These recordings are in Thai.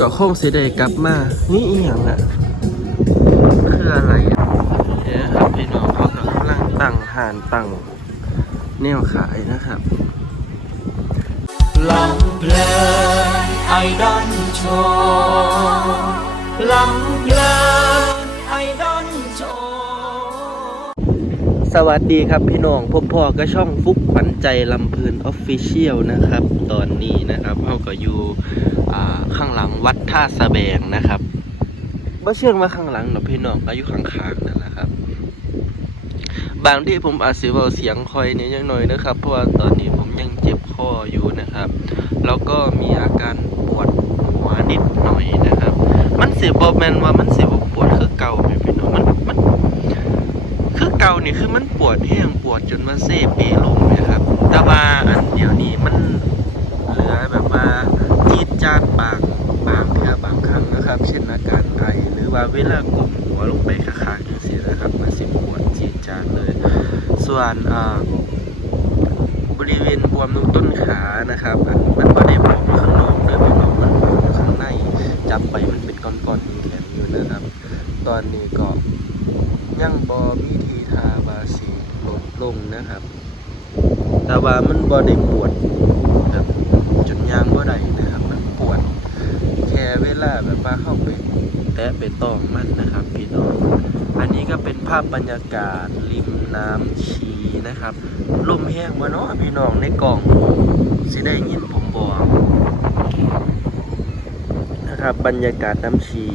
ก็คงเสิได้กลับมา นี่อีหยังอะคืออะไรอะเนี่ยครับพี่น้องเขากำลังตั้งหานตั้งแนวขายนะครับลำเพลินไอดอนโชว์ลำเพลินไอดอนโชว์สวัสดีครับพี่น้องพบพ่อก็ช่องฟุก ใจลำพลินออฟฟิเชียลนะครับ ตอนนี้นะครับเขาก็อยู่ข้างหลังวัดท่าสะแบงนะครับไม่เชื่อว่าข้างหลังเนาะพี่น้องอายุข้างๆนั่นแหละครับ บางที่ผมอาจสิเว้าเสียงคอยเนี่ยยังหน่อยนะครับ เพราะว่าตอนนี้ผมยังเจ็บคออยู่นะครับ แล้วก็มีอาการปวดหัวนิดหน่อยนะครับ มันเสิบ่แมนว่ามันเสิบ่ปวดคือเก่าแม่พี่น้องมันมัน เก่านี่คือมันปวดแห้งปวดจนมาเซเปลงนะครับต่ว่าอันเดียวนี้มันเหลือแบบว่าจีดจาดบางบางเทื่บางครั้งนะครับ เช่นอาการไอหรือว่าเวลากดหัวลงไปคาๆจังซี่นะครับมันสิปวดจีดจาดเลย ส่วนอ่าบริเวณบวมตรงต้นขานะครับอันมันบ่ได้บวมข้างนอกเลยพี่น้องมันบวมข้างในจับไปมันเป็นก้อนๆแข็งอยู่นะครับ ตอนนี้ก็ยังบอมีที ลงนะครับ แต่ว่ามันบอได้ปวดแบบจนยางบ่ได้นะครับ มันปวด แค่เวลาแบบว่าเข้าไปแตะไปต้องมันนะครับ พี่น้องอันนี้ก็เป็นภาพบรรยากาศริมน้ำชีนะครับลมแห้งวะเนาะพี่น้องในกล่องสิได้ยินผมบอกนะครับบรรยากาศน้ำชี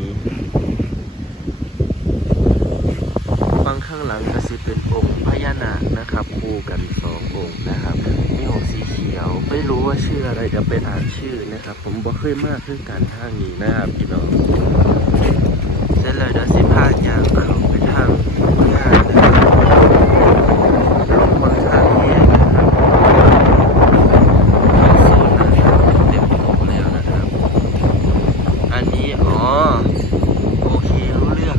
ฟังข้างหลังก็สิเป็นองค์พญานาค คู่กันสององค์นะครับมีองสีเขียวไม่รู้ว่าชื่ออะไรจะเป็นอ่านชื่อนะครับ ผมบ่เคยมากขึ้นการทางนี้นะครับพี่น้องเสร็จเลยเดี๋ยวสิพาอย่างเขาไปทางงานนะครับลงมาทางนี้นะครับโซนนะครับเต็มผมแล้วนะครับอันนี้อ๋อโอเครู้เรื่อง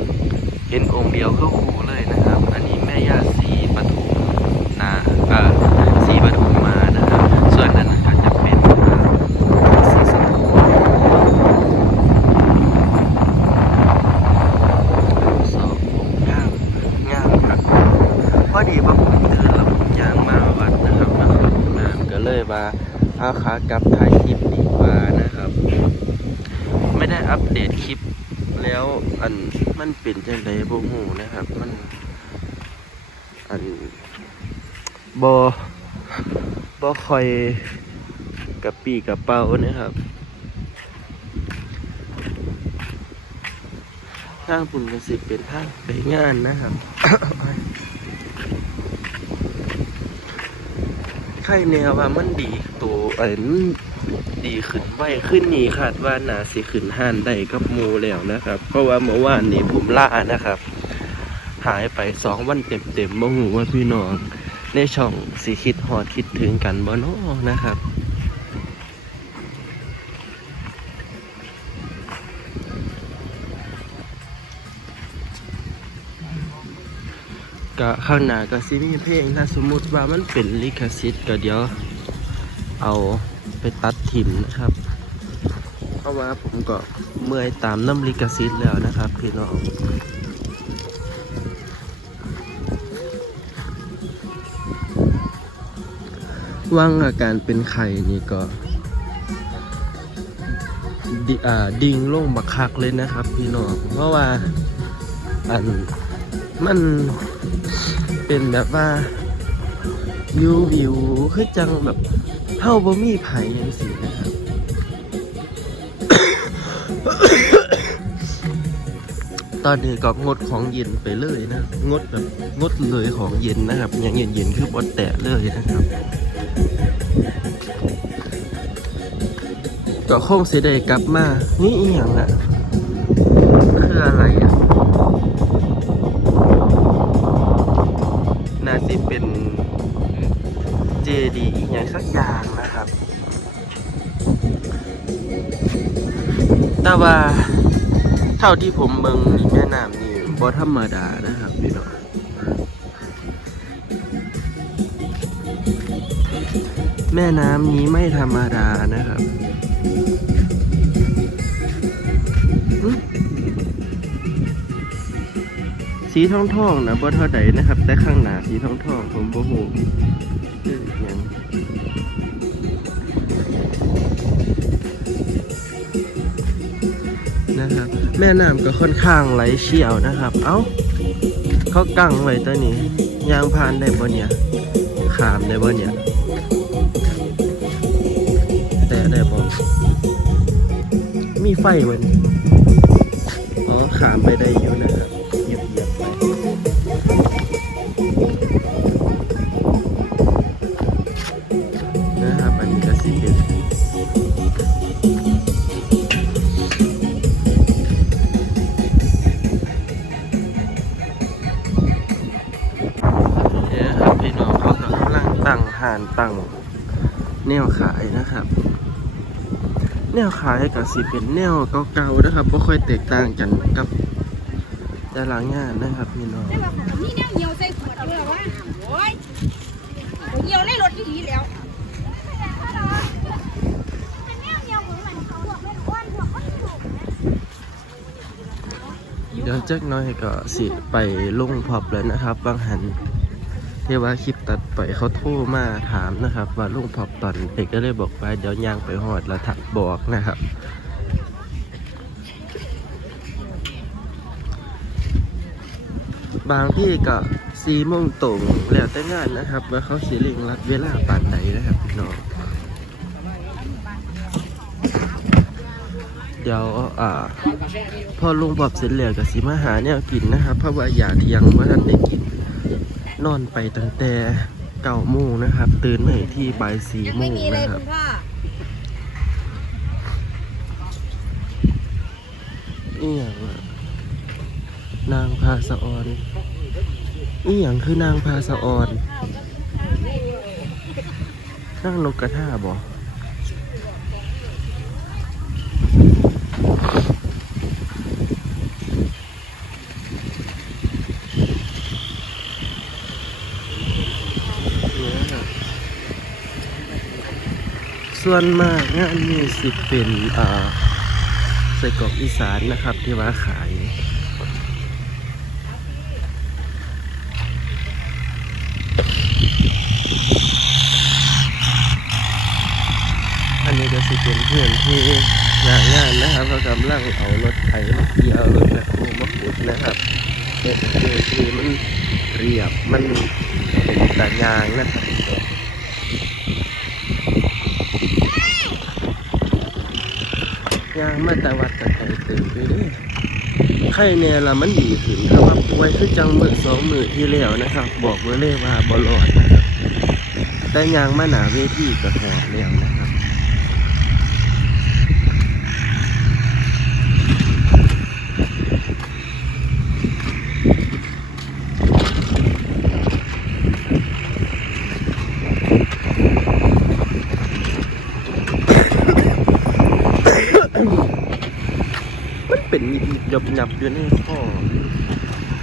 เห็นองค์เดียวก็คูเลยนะครับ อันนี้แม่ย่าศรีปทุม นาเอ่อศรีปทุมมานะครับ ส่วนนั้นก็จะเป็นศรีสัตสองงค์งามงามครับพอดีว่าผมตื่นแล้วผมย่างมาวัดนะครับมาเข้าห้องน้ำก็เลยว่าเอาขากลับถ่ายคลิปดีกว่านะครับ ไม่ได้อัปเดตคลิปแล้วอันมันเป็นจังไดบ่ฮู้นะครับ มันอัน บ่บ่ค่อยกระปี้กระเป๋านะครับทางปุ่นก็สิเป็นทางไปงานนะครับไข่แนวว่ามันดีตัวไอ้ดีขึ้นไวขึ้นนี่คาดว่าน่าสิขึ้นห้านได้กับมูแล้วนะครับ เพราะว่าเมื่อวานนี้ผมล่านะครับ หายไปสองวันเต็มๆบ่หูว่าพี่น้อง ในช่องสิคิดฮอดคิดถึงกันบ่นนะครับ ก็ข้างหน้าก็สิมีเพลงถ้าสมมุติว่ามันเป็นลิขสิทธิ์ก็เดี๋ยวเอาไปตัดถิ่นนะครับ เพราะว่าผมก็เมื่อยตามน้ำลิขสิทธิ์แล้วนะครับพี่น้อง ว่างอาการเป็นไข่นี่ก็ดิอ่าดิ่งลงบักคักเลยนะครับ พี่น้องเพราะว่าอันมันเป็นแบบว่าวิววิวคือจังแบบเท่าบ่มีไผ่ยังสินะครับตอนนี้ก็งดของเย็นไปเลยนะ งดแบบงดเลยของเย็นนะครับ อย่างเย็นๆคือบดแตะเลยนะครับ ก็คงเสิได้กลับมา นี่อีหยังอะคืออะไรอะน่าสิเป็นเจดีย์อย่างสักอย่างนะครับ แต่ว่าเท่าที่ผมเบิ่งแม่น้ำนี่บ่ธรรมดานะ แม่น้ำนี้ไม่ธรรมดานะครับหึสีทองทองๆนะบ่เท่าใดนะครับ แต่ข้างหน้าสีทองทองๆผมบ่ฮู้ชื่อหยังนะครับแม่น้ำก็ค่อนข้างไหลเชี่ยวนะครับ เอ้าเขากั้งไว้ตัวนี้ยางพานได้บ่เนี่ยขามได้บ่เนี่ย แต่ได้บ่มีไฟวันอ๋อขามไปได้อยู่นะครับเหยียบเหยียบไปนะครับอันนี้ก็สิเป็นเนี่ยครับพี่น้องเขาก็กำลังตั้งหานตั้ง แนวขายนะครับ แนวขายก็สิเป็นแนวเก่าๆนะครับบ่ค่อยแตกต่างกันกับแต่ละงานนะครับพี่น้องนี่แนวเหี่ยวใส่ขวดเลยว่าโอ้ยเหี่ยวในรถที่ดีแล้วเดี๋ยวจักหน้อยก็สิไปลงพอบแล้วนะครับบางหัน เทว่าคลิปตัดไปเขาโทรมาถามนะครับ ว่าลุงพอบตอนเด็กก็เลยบอกว่าเดี๋ยวย่างไปหอดแล้วถักบอกนะครับบางที่ก็สีโมงตรงแล้วแต่งานนะครับ ว่าเขาสิเร่งรัดเวลาปานใดนะครับพี่น้องเดี๋ยวอ่าพอลุงบอบเสร็จแล้วก็สิมาหาแนวกินนะครับ เพราะว่าอยากเที่ยงว่าท่านได้กิน นอนไปตั้งแต่เก้าโมงนะครับ ตื่นมาอีกที่บ่ายสี่ยังโมไม่งมีเลยนะครับณพ่อนนี่ยงนางพาสะออนนี่อย่างคือนางพาสะออนนั่งนกกระท่าบ่เนี่ยครับ ส่วนมากงานนี้สิเป็นอ่าใส่กรอกอีสานนะครับที่ว่าขายอันนี้ก็สิเป็นเพื่อนที่งานงานนะครับเขากำลังเอารถไถมาเกี่ยวรถแบคโฮมาขุดนะครับเด็กเด็กที่มันเรียบมันเป็นตายางนะครับ ยางมาตะวัดตะไคร้ตื่นไปเด้อไข้เนี่ยละมันดีขึ้นถ้าว่าป่วยคือจังมือสองมือที่แล้วนะครับ บอกไว้เลยว่าบรอดนะครับแต่ยางมาหนาเวทีก็แหกแล้วนะ มันเป็นหยิบหยิบหยับหยับอยู่ในคอ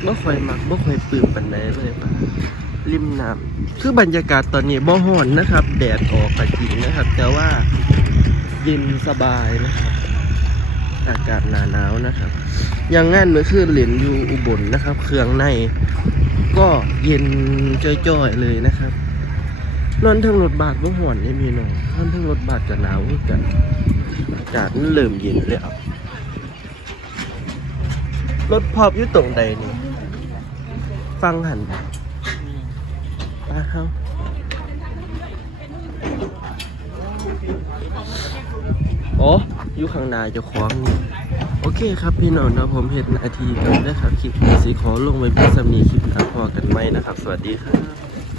บ่ค่อยมักบ่ค่อยปื้มปานใดเลยปะริมน้ำคือบรรยากาศตอนนี้บ่ฮ้อนนะครับ แดดออกก็จริงนะครับ แต่ว่าเย็นสบายนะครับ อากาศหนาหนาวนะครับ อย่างงั้นเมื่อคืนเหรียญอยู่อุบลนะครับ เครื่องในก็เย็นจ้อยๆเลยนะครับ นอนทั้งรถบาทบ่ฮ้อนนี่มีน้องนอนทั้งรถบาทก็หนาวคือกัน อากาศมันเริ่มเย็นแล้ว รถพอบอยู่ตรงใดนี่ ฟังหันไปป้าเฮาอ๋ออยู่ข้างหน้าจะคล้าของนี่โอเคครับพี่น้องนะผมเห็นนาทีกันนะครับคลิปนี้สิขอลงไว้เพียงสำนีคลิปหน้าพอกันไหมนะครับ สวัสดีครับ